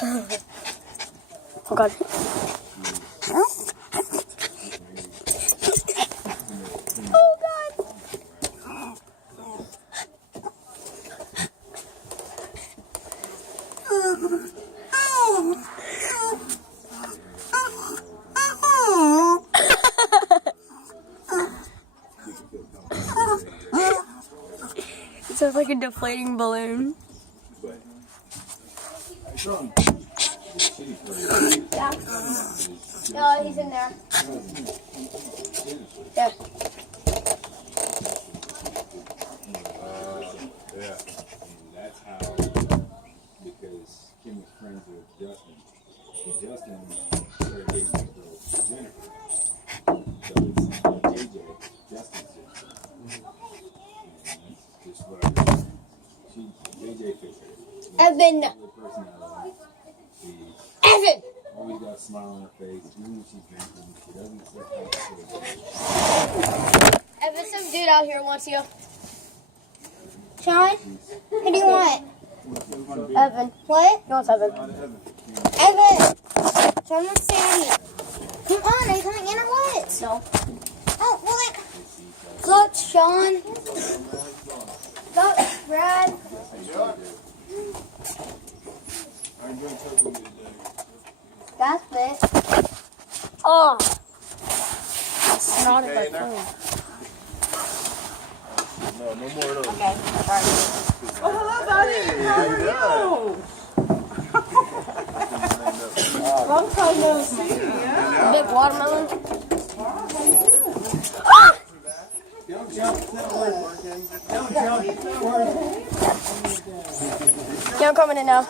Oh God. Oh God. It sounds like a deflating balloon. Yeah. No, he's in there. Yeah. Yeah. And that's how, because Kim was friends with Justin. And Justin started dating this girl, Jennifer. So it's JJ, Justin's sister. And that's just what I heard. JJ fixed her. Evan. Evan. Always got a smile on her face, even when she's drinking. She doesn't sit down. Evan, some dude out here wants you. Sean, who do you want? Evan. What? He wants Evan. Evan. Sean wants Sandy. Come on, are you coming in or what? No. Oh, well then. Look, Sean. Look, Brad. That's it. Oh. It's not in my phone. No more of those. Okay, sorry. Oh, hello, buddy. How are you? Long time no see. Yeah. Big watermelon. Don't jump, it's not working. Don't jump, it's not working. Yeah, I'm coming in now.